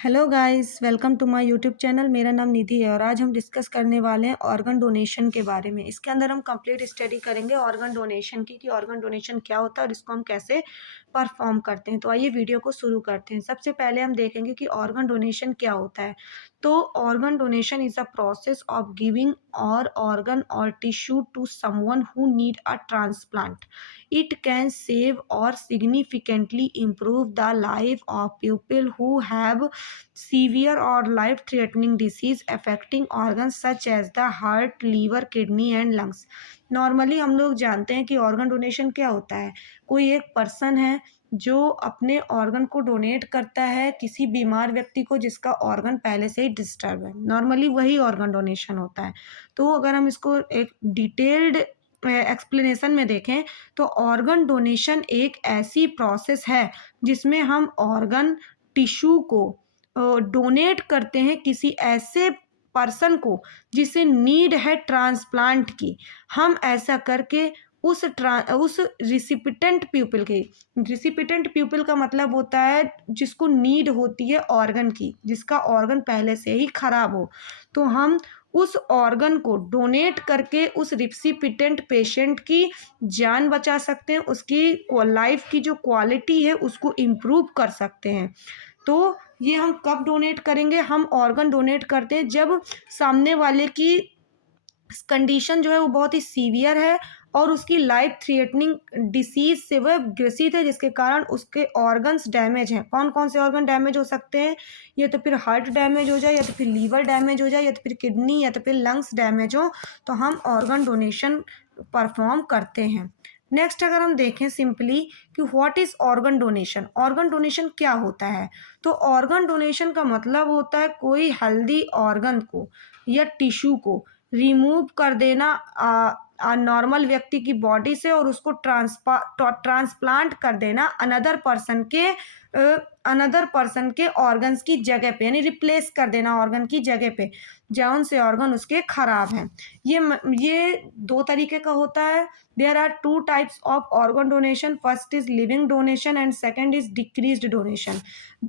Hello guys, welcome to my YouTube channel. मेरा नाम निधि है और आज हम डिस्कस करने वाले हैं ऑर्गन डोनेशन के बारे में। इसके अंदर हम कंप्लीट स्टडी करेंगे ऑर्गन डोनेशन की कि ऑर्गन डोनेशन क्या होता है और इसको हम कैसे परफॉर्म करते हैं। तो आइए वीडियो को शुरू करते हैं। सबसे पहले हम देखेंगे कि ऑर्गन डोनेशन क्या होता है। तो organ donation is a process of giving और ऑर्गन और tissue to someone who need a transplant. It can save or significantly improve the life of people who have severe or life-threatening disease affecting organs such as the heart, liver, kidney and lungs. Normally हम लोग जानते हैं कि organ donation क्या होता है। कोई एक पर्सन है जो अपने ऑर्गन को डोनेट करता है किसी बीमार व्यक्ति को जिसका ऑर्गन पहले से ही डिस्टर्ब है। नॉर्मली वही ऑर्गन डोनेशन होता है। तो अगर हम इसको एक डिटेल्ड एक्सप्लेनेशन में देखें तो ऑर्गन डोनेशन एक ऐसी प्रोसेस है जिसमें हम ऑर्गन टिश्यू को डोनेट करते हैं किसी ऐसे पर्सन को जिसे नीड है ट्रांसप्लांट की। हम ऐसा करके उस रिसिपिटेंट पीपल का मतलब होता है जिसको नीड होती है ऑर्गन की, जिसका ऑर्गन पहले से ही खराब हो। तो हम उस ऑर्गन को डोनेट करके उस रिसिपिटेंट पेशेंट की जान बचा सकते हैं, उसकी लाइफ की जो क्वालिटी है उसको इम्प्रूव कर सकते हैं। तो ये हम कब डोनेट करेंगे? हम ऑर्गन डोनेट करते हैं जब सामने वाले की कंडीशन जो है वो बहुत ही सीवियर है और उसकी लाइफ थ्रेटनिंग डिसीज से वह ग्रसित है, जिसके कारण उसके ऑर्गन्स डैमेज हैं। कौन कौन से ऑर्गन डैमेज हो सकते हैं? या तो फिर हार्ट डैमेज हो जाए, या तो फिर लीवर डैमेज हो जाए, या तो फिर किडनी, या तो फिर लंग्स डैमेज हो, तो हम ऑर्गन डोनेशन परफॉर्म करते हैं। नेक्स्ट अगर हम देखें सिंपली कि what is organ donation, organ donation क्या होता है? तो ऑर्गन डोनेशन का मतलब होता है कोई हेल्दी ऑर्गन को या टिश्यू को रिमूव कर देना नॉर्मल व्यक्ति की बॉडी से और उसको ट्रांसप्लांट कर देना अनदर पर्सन के ऑर्गन्स की जगह पे, यानी रिप्लेस कर देना ऑर्गन की जगह पे जौन से ऑर्गन उसके खराब हैं। ये दो तरीके का होता है। There are two types of organ donation. First is living donation and second is deceased donation.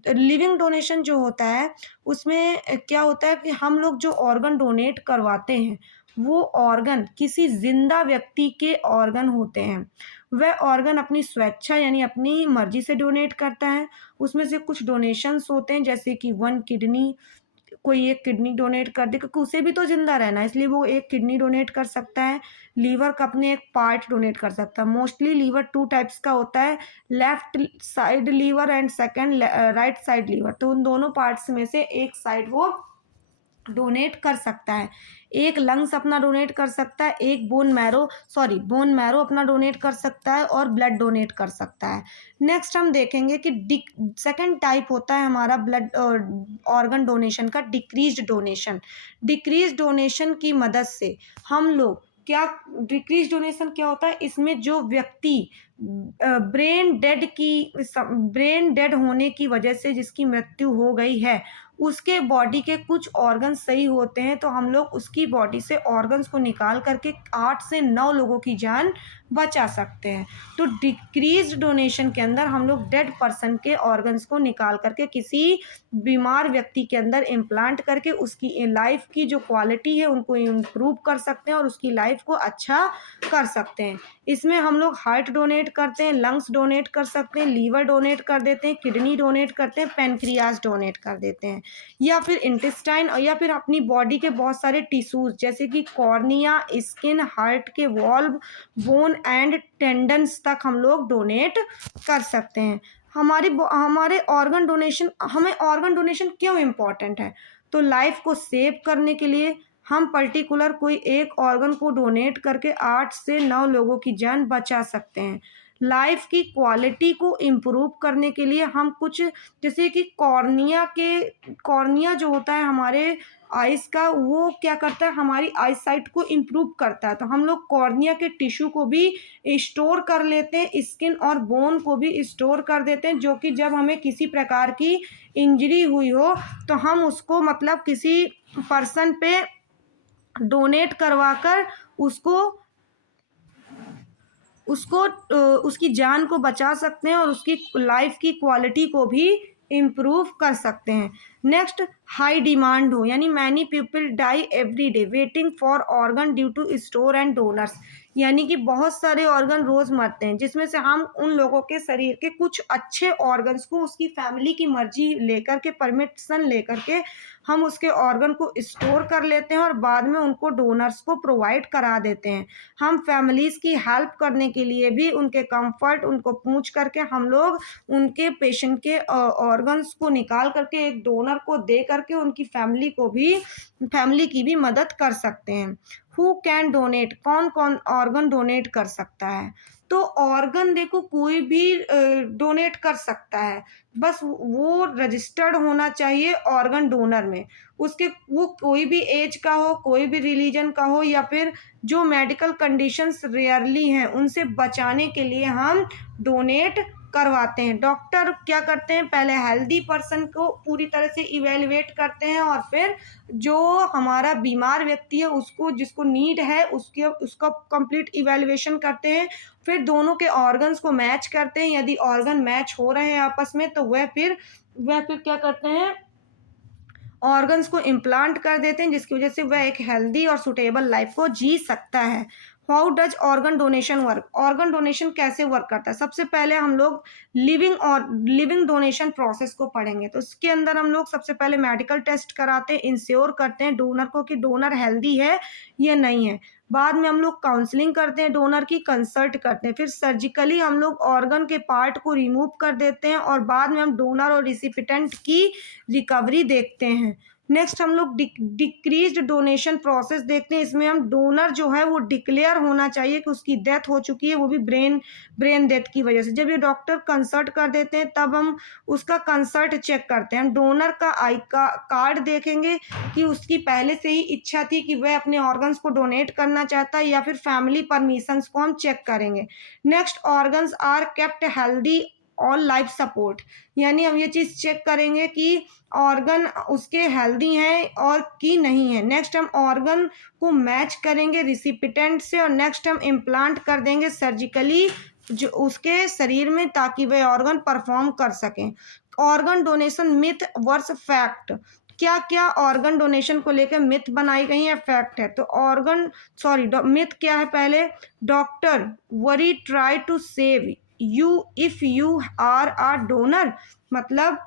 Living donation जो होता है उसमें क्या होता है कि हम लोग जो ऑर्गन डोनेट करवाते हैं वो ऑर्गन किसी जिंदा व्यक्ति के ऑर्गन होते हैं। वह ऑर्गन अपनी स्वेच्छा यानी अपनी मर्जी से डोनेट करता है। उसमें से कुछ डोनेशंस होते हैं जैसे कि वन किडनी, कोई एक किडनी डोनेट कर दे क्योंकि उसे भी तो जिंदा रहना है, इसलिए वो एक किडनी डोनेट कर सकता है। लीवर का अपने एक पार्ट डोनेट कर सकता है। मोस्टली लीवर टू टाइप्स का होता है, left side liver and second right side liver. तो उन दोनों पार्ट्स में से एक साइड वो डोनेट कर सकता है। एक लंग्स अपना डोनेट कर सकता है, एक बोन मैरो अपना डोनेट कर सकता है और ब्लड डोनेट कर सकता है। नेक्स्ट हम देखेंगे कि सेकंड टाइप होता है हमारा ब्लड ऑर्गन डोनेशन का, डिक्रीज्ड डोनेशन। डिक्रीज डोनेशन की मदद से हम लोग क्या, डिक्रीज डोनेशन क्या होता है? इसमें जो व्यक्ति ब्रेन डेड होने की वजह से जिसकी मृत्यु हो गई है उसके बॉडी के कुछ ऑर्गन सही होते हैं, तो हम लोग उसकी बॉडी से ऑर्गन्स को निकाल करके 8 से 9 लोगों की जान बचा सकते हैं। तो डिक्रीज डोनेशन के अंदर हम लोग डेड पर्सन के ऑर्गन्स को निकाल करके किसी बीमार व्यक्ति के अंदर इम्प्लांट करके उसकी लाइफ की जो क्वालिटी है उनको इम्प्रूव कर सकते हैं और उसकी लाइफ को अच्छा कर सकते हैं। इसमें हम लोग हार्ट डोनेट करते हैं, लंग्स डोनेट कर सकते हैं, लीवर डोनेट कर देते हैं, किडनी डोनेट करते हैं, पेनक्रियाज डोनेट कर देते हैं, या फिर इंटेस्टाइन, और या फिर अपनी बॉडी के बहुत सारे टिश्यूज जैसे कि कॉर्निया, स्किन, हार्ट के वॉल्व, बोन एंड टेंडन्स तक हम लोग डोनेट कर सकते हैं। हमारे ऑर्गन डोनेशन, हमें ऑर्गन डोनेशन क्यों इम्पॉर्टेंट है? तो लाइफ को सेव करने के लिए हम पर्टिकुलर कोई एक ऑर्गन को डोनेट करके 8 से 9 लोगों की जान बचा सकते हैं। लाइफ की क्वालिटी को इम्प्रूव करने के लिए हम कुछ, जैसे कि कॉर्निया जो होता है हमारे आइस का, वो क्या करता है? हमारी आई साइट को इम्प्रूव करता है। तो हम लोग कॉर्निया के टिश्यू को भी स्टोर कर लेते हैं, स्किन और बोन को भी स्टोर कर देते हैं, जो कि जब हमें किसी प्रकार की इंजरी हुई हो तो हम उसको मतलब किसी पर्सन पे डोनेट करवाकर उसको उसको उसकी जान को बचा सकते हैं और उसकी लाइफ की क्वालिटी को भी इम्प्रूव कर सकते हैं। नेक्स्ट, हाई डिमांड हो, यानी many people die every day waiting for organ due to store and donors, यानी कि बहुत सारे ऑर्गन रोज मरते हैं, जिसमें से हम उन लोगों के शरीर के कुछ अच्छे ऑर्गन्स को उसकी फैमिली की मर्जी लेकर के, परमिशन लेकर के, हम उसके ऑर्गन को स्टोर कर लेते हैं और बाद में उनको डोनर्स को प्रोवाइड करा देते हैं। हम फैमिलीज की हेल्प करने के लिए भी उनके कंफर्ट उनको पूछ करके हम लोग उनके पेशेंट के ऑर्गन्स को निकाल करके एक डोनर को दे करके उनकी फैमिली की भी मदद कर सकते हैं। हु कैन डोनेट, कौन कौन ऑर्गन डोनेट कर सकता है? तो ऑर्गन देखो कोई भी डोनेट कर सकता है, बस वो रजिस्टर्ड होना चाहिए ऑर्गन डोनर में। उसके वो कोई भी एज का हो, कोई भी रिलीजन का हो, या फिर जो मेडिकल कंडीशंस रेयरली हैं उनसे बचाने के लिए हम डोनेट करवाते हैं। डॉक्टर क्या करते हैं, पहले हेल्दी पर्सन को पूरी तरह से इवेलुएट करते हैं और फिर जो हमारा बीमार व्यक्ति है उसको, जिसको नीड है, उसका कंप्लीट इवेलुएशन करते हैं। फिर दोनों के ऑर्गन्स को मैच करते हैं, यदि ऑर्गन मैच हो रहे हैं आपस में तो वह फिर क्या करते हैं, ऑर्गन्स को इम्प्लांट कर देते हैं, जिसकी वजह से वह एक हेल्दी और सुटेबल लाइफ को जी सकता है। How does organ donation work? Organ donation कैसे वर्क करता है? सबसे पहले हम लोग लिविंग डोनेशन प्रोसेस को पढ़ेंगे। तो उसके अंदर हम लोग सबसे पहले मेडिकल टेस्ट कराते हैं, इंश्योर करते हैं डोनर को कि डोनर हेल्दी है या नहीं है। बाद में हम लोग काउंसलिंग करते हैं, डोनर की कंसल्ट करते हैं, फिर सर्जिकली हम लोग ऑर्गन के पार्ट को रिमूव कर देते हैं और बाद में हम डोनर और रिसिपिटेंट की रिकवरी देखते हैं। नेक्स्ट हम लोग डिक्रीज्ड डोनेशन प्रोसेस देखते हैं। इसमें हम डोनर जो है वो डिक्लेयर होना चाहिए कि उसकी डेथ हो चुकी है, वो भी ब्रेन डेथ की वजह से। जब ये डॉक्टर कंसल्ट कर देते हैं तब हम उसका कंसल्ट चेक करते हैं। हम डोनर का कार्ड देखेंगे कि उसकी पहले से ही इच्छा थी कि वह अपने ऑर्गन्स को डोनेट करना चाहता है या फिर फैमिली परमिशंस को हम चेक करेंगे। Next, organs are kept healthy और लाइफ सपोर्ट, यानी हम ये चीज़ चेक करेंगे कि ऑर्गन उसके हेल्दी हैं और की नहीं है। नेक्स्ट हम ऑर्गन को मैच करेंगे रिसिपिटेंट से और नेक्स्ट हम इम्प्लांट कर देंगे सर्जिकली जो उसके शरीर में, ताकि वह ऑर्गन परफॉर्म कर सकें। Organ donation myth versus fact, क्या क्या ऑर्गन डोनेशन को लेकर मिथ बनाई गई है, फैक्ट है। तो मिथ क्या है? पहले, doctor worry try to save you if you are a donor, मतलब